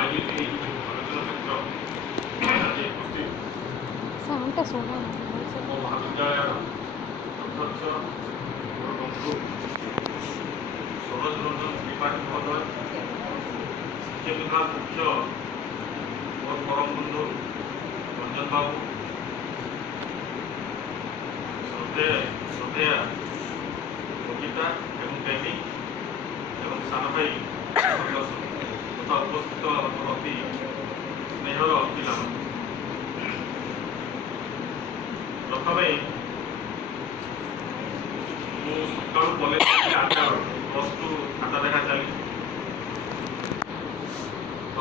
ଆୟୋଜିତ ଏହି ଆଲୋଚନା ଚକ୍ର ଆଜି ଉପସ୍ଥିତ ସାଉଣ୍ଡଟା ଶୁଣା ମୋ ମହାବିଦ୍ୟାଳୟର ଅଧ୍ୟକ୍ଷ ମୋର ବନ୍ଧୁ ସରୋଜ ରଞ୍ଜନ ତ୍ରିପାଠୀ ମହୋଦୟ, ଶିକ୍ଷା ବିଭାଗ ମୁଖ୍ୟ ମୋର ପରମ ବନ୍ଧୁ ରଞ୍ଜନ ବାବୁ, ଶ୍ରଦ୍ଧେୟା କବିତା ଏବଂ ପ୍ରେମୀ ଏବଂ ସାନ ଭାଇ ତଥା ଉପସ୍ଥିତ ଅତି ସ୍ନେହର ପିଲାମାନେ, ପ୍ରଥମେ ମୁଁ ସକାଳୁ କଲେଜ 8ଟା +2 ଖାତା ଦେଖା ଚାଲିଛି। ତ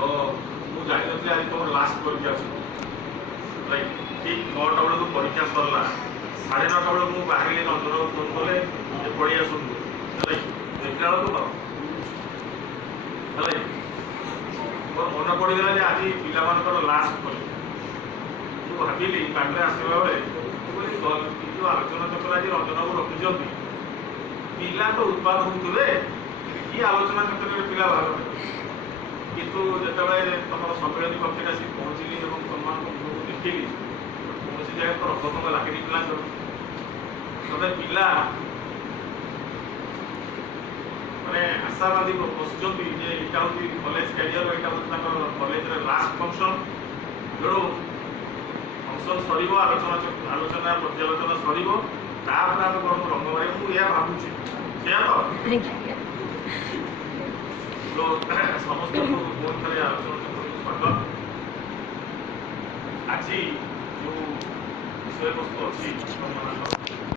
ମୁଁ ଜାଣିନଥିଲି ଆଜି ତୁମର ଲାଷ୍ଟ ପରୀକ୍ଷା ଅଛି। ରାଇଟ୍, ଠିକ୍ 9ଟା ବେଳକୁ ପରୀକ୍ଷା ସରିଲା। 9:30 ବେଳକୁ ମୁଁ ବାହାରିଲି, ରଞ୍ଜନକୁ ଫୋନ୍ କଲେ ଯେ ପଳେଇ ଆସନ୍ତୁ। ହେଲା, ଦେଖିଲା ବେଳକୁ ହେଲା ମୋର ମନେ ପଡ଼ିଗଲା ଯେ ଆଜି ପିଲାମାନଙ୍କର ଲାଷ୍ଟ ପରୀକ୍ଷା। ମୁଁ ଭାବିଲି ଗାଡ଼ିରେ ଆସିବା ବେଳେ ଯେଉଁ ଆଲୋଚନା ଚକ୍ର ଆଜି ରଞ୍ଜନକୁ ରଖିଛନ୍ତି, ପିଲା ତ ଉତ୍ପାଦ ହେଉଥିବେ, କି ଆଲୋଚନା ଚକ୍ରରେ ପିଲା ଭାଗ ନେବେ। କିନ୍ତୁ ଯେତେବେଳେ ତମର ସମ୍ମିଳନୀ କକ୍ଷରେ ଆସି ପହଞ୍ଚିଲି ଏବଂ ତମମାନଙ୍କ ମୁହଁକୁ ଦେଖିଲି, କୌଣସି ଜାଗାରେ ତ ରକମ ଲାଗିନି ପିଲାଙ୍କର। ତମେ ପିଲା ମାନେ ଆଶାବାଦୀ ବସୁଛନ୍ତି ଯେ ଏଇଟା ହେଉଛି କଲେଜ କ୍ୟାରିୟର, ଏଇଟା ହେଉଛି ତାଙ୍କର କଲେଜରେ ଲାଷ୍ଟ ଫଙ୍କସନ୍। ତେଣୁ ଫଙ୍କସନ୍ ସରିବ, ଆଲୋଚନା ପର୍ଯ୍ୟାଲୋଚନା ସରିବ, ତାପରେ ଆମେ କ'ଣ ରଙ୍ଗ ମାରିବ, ମୁଁ ଏହା ଭାବୁଛି। ସେଇଆ ତ ସମସ୍ତଙ୍କୁ ପୁଣି ଥରେ ଆଲୋଚନା ଚକ୍ରକୁ ସ୍ୱାଗତ। ଆଜି ଯେଉଁ ବିଷୟବସ୍ତୁ ଅଛି